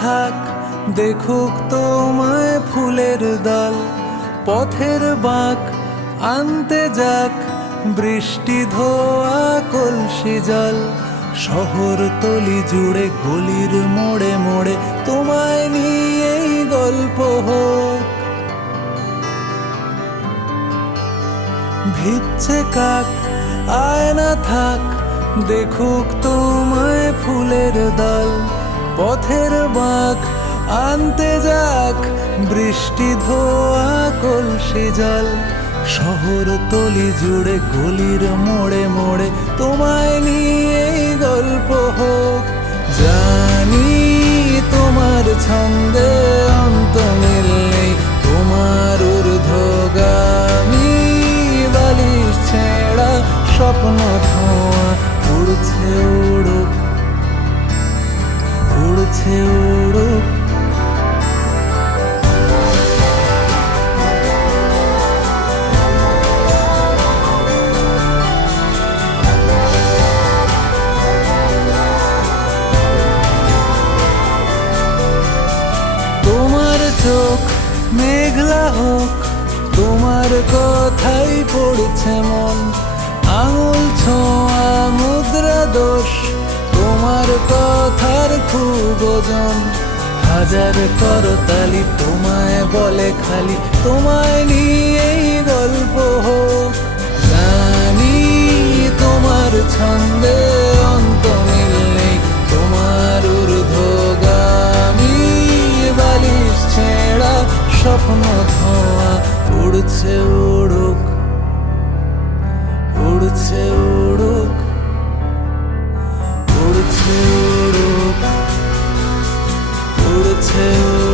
থাক দেখুক তোমায় ফুলের দল, পথের বাঁক আনতে যাক বৃষ্টি ধোয়া কলসি জল। শহর তলি জুড়ে গলির মোড়ে মোড়ে তোমায় নিয়েই গল্প হোক। ভিজছে কাক আয়না থাক দেখুক তোমায় ফুলের দল, পথের বাঁক আনতে যাক বৃষ্টি ধোয়া কলসি জল। শহর তলি জুড়ে গলির মোড়ে মোড়ে তোমায় নিয়েই গল্প হোক। জানি তোমার ছন্দে অন্ত মিল নেই, তোমার ঊর্ধ্বগামী বালিশ ছেঁড়া স্বপ্ন ধোঁয়া উড়ছে উড়ুক, উড়ছে উড়ুক। তোমার চোখ মেঘলা হোক, তোমার কথাই পড়ছে মন, আঙুল ছোঁয়া মুদ্রা দোষ তোমার কথার খুব ওজন। হাজার করতালি তোমায় বলে খালি তোমায় নিয়েই গল্প হোক। জানি তোমার ছন্দে অন্ত মিল নেই, তোমার ঊর্ধ্বগামী বালিশ ছেঁড়া স্বপ্ন ধোঁয়া উড়ছে উড়ুক, উড়ছে উড়ুক, উড়ছে উড়ুক, উড়ছে উড়ুক।